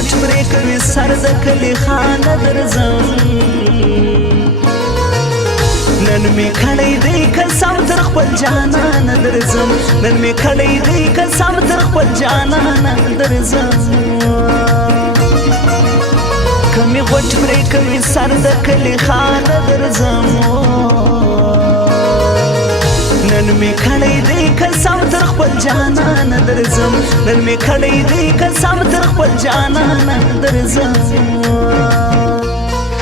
غټ پرې کوي سر د کلي خانه درځم نن می کړی دی قسم تر خپل جانان درځم نن می کړی دی قسم تر خپل جانان درځم کمی غټ پرې کوي سر د کلي خانه درځم نن می کړی دی قسم تر خپل جانان درځم نن می کړی دی قسم تر خپل جانان درځم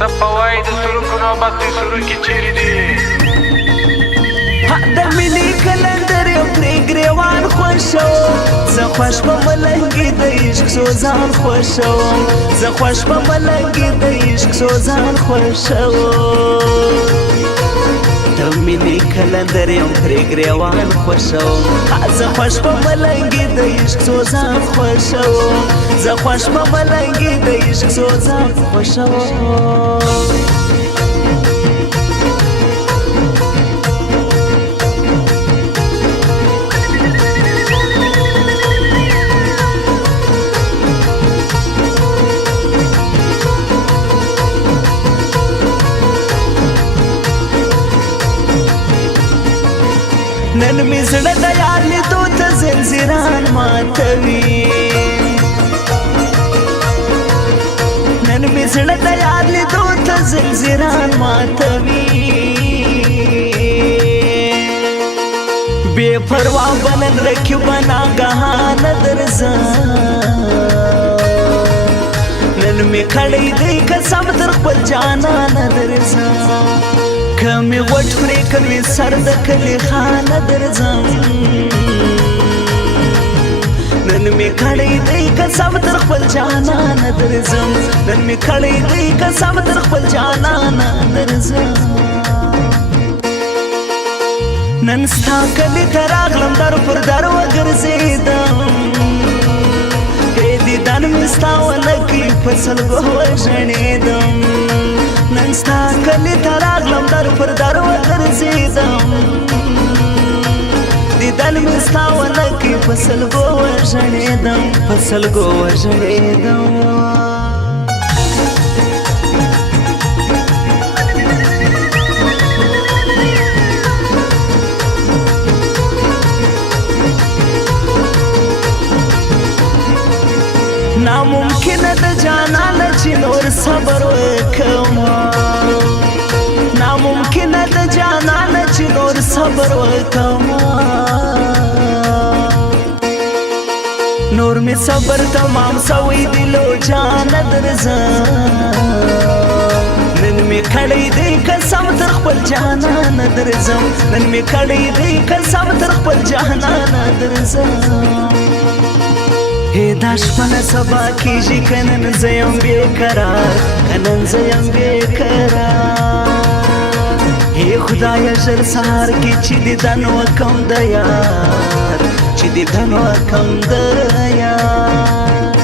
صفوای د سرکو نوبت د سرکې چیرې دی د ملي کلندر یو پرې ګریوان خوښوم زه خوښ په ملنګي د عشق سوزان خوښوم زه خوښ په ملنګي د عشق سوزان خوښوم د ملي کلندر یو پرې ګریوان خوښوم زه خوښ په ملنګي د عشق سوزان خوښوم زه خوښ په ملنګي د عشق سوزان خوښوم نن می زړه د یار لیدو ته زنځیران ماتوي نن می زړه د یار لیدو ته زنځیران ماتوي بے پروا بنن رکیب ناګهان درځم نن می کړی دی قسم تر خپل جانان درځم کمی غټ پرې کوي سر د کلي خانه درځم نن می کړی دی قسم تر خپل جانان درځم نن می کړی دی قسم تر خپل جانان درځم نن ستا کلي ته راغلم در پر در وګرځېدم دیدن مې ستا ولکې په سلګو وژړېدم نن ستا کلي ته راغلم در پر در وګرځېدم دیدن مې ستا ولکې په سلګو وژړېدم په سلګو وژړېدم ناممکن د جانان چې نور صبر وکم ناممکن د جانان چې نور صبر وکم نور می صبر تمام سوی دلو جان درځم نن می کړی دی قسم تر خپل جانان درځم نن می کړی دی قسم تر خپل جانان درځم دا شپه سبا کیږي که نن زه یم بېقرار که نن زه یم بېقرار ای خدایه ژر سهار کې چې دیدن وکم د یار چې دیدن وکم د یار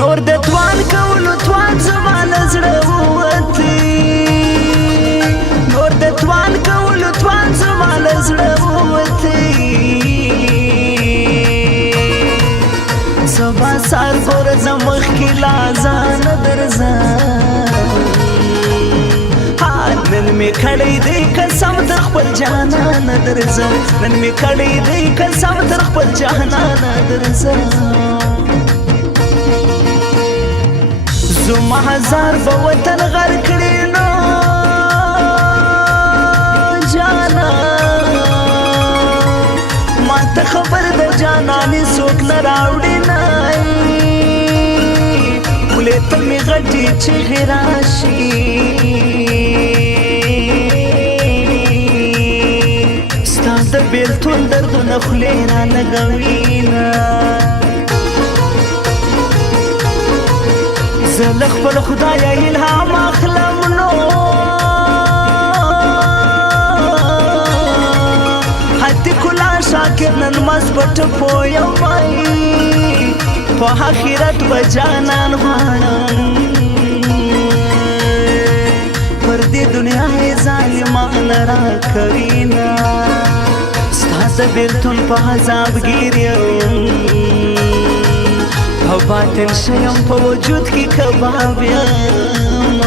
نور د توان کولو توان زما له زړه ووتی نور د توان کولو توان زما له زړه ووتی سبا سار ګورځم مخکې له اذانه درځم نن می کړی دی قسم تر خپل جانان درځم نن می کړی دی قسم تر خپل جانان درځم زما هزار به وطن غر کړي نو جانا ما ته خبر د جانانې څوک نه راوړي ولې ته مې غټې چیغې راشي ستا د بېلتون دردونه خولې رالګوینه زه له خپل خدایه الهام اخلم نو حتی کلا شاکر نن مست په ټپو یومای په آخرت به جانان غواړم پر دې دنیا یې ظالمان راکوینه ستا د بېلتون په عذاب ګیر یم په باطن شیم په وجود کې کباب یم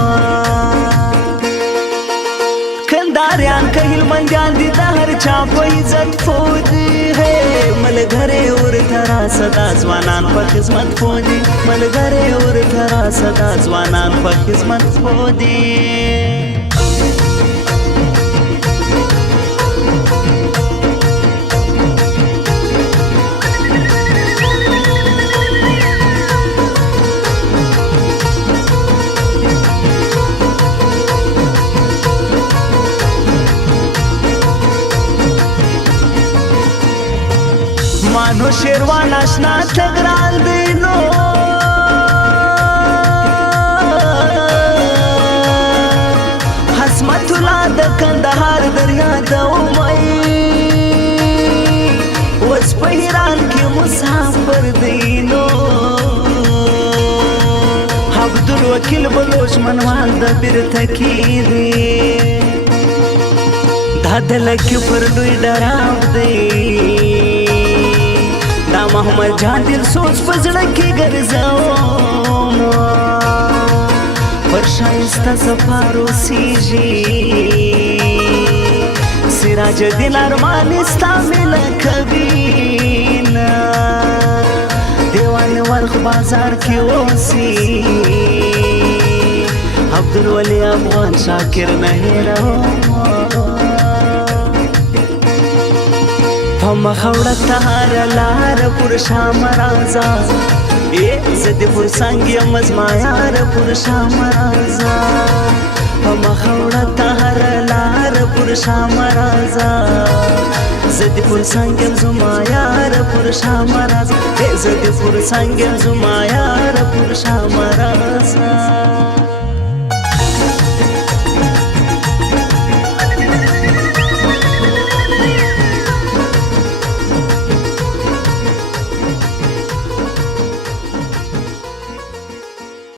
کنداریان که هلمندیان دي د هر چا په عزت فودي ملګری ورته راسه دا ځوانان په خدمت فودي ملګری ورته راسه دا ځوانان په خدمت فودي مانو شیروان آشنا تگرال دینو حسمت الله د کندهار دریا د اومای وس په ایران کې مسافر دینو عبدالوکیل بلوچ منوال د بیرته کې دی دا د لکې پر دوی ډراو دی دا محمد جان دل سوچ پزړه کې ګرځاوم پر شایسته سفارو سیږي سراج الدین ارمان استا مل کبینا دیوان ورخ بازار کې اوسي عبدالولی افغان شاکر نه هیروم مخوړه تهار لار پر شام رازا زد پر سنگ مزما یار پر شام رازا مخوړه تهار لار پر شام رازا زد پر سنگ زما یار پر شام رازا زد پر سنگ زما یار پر شام رازا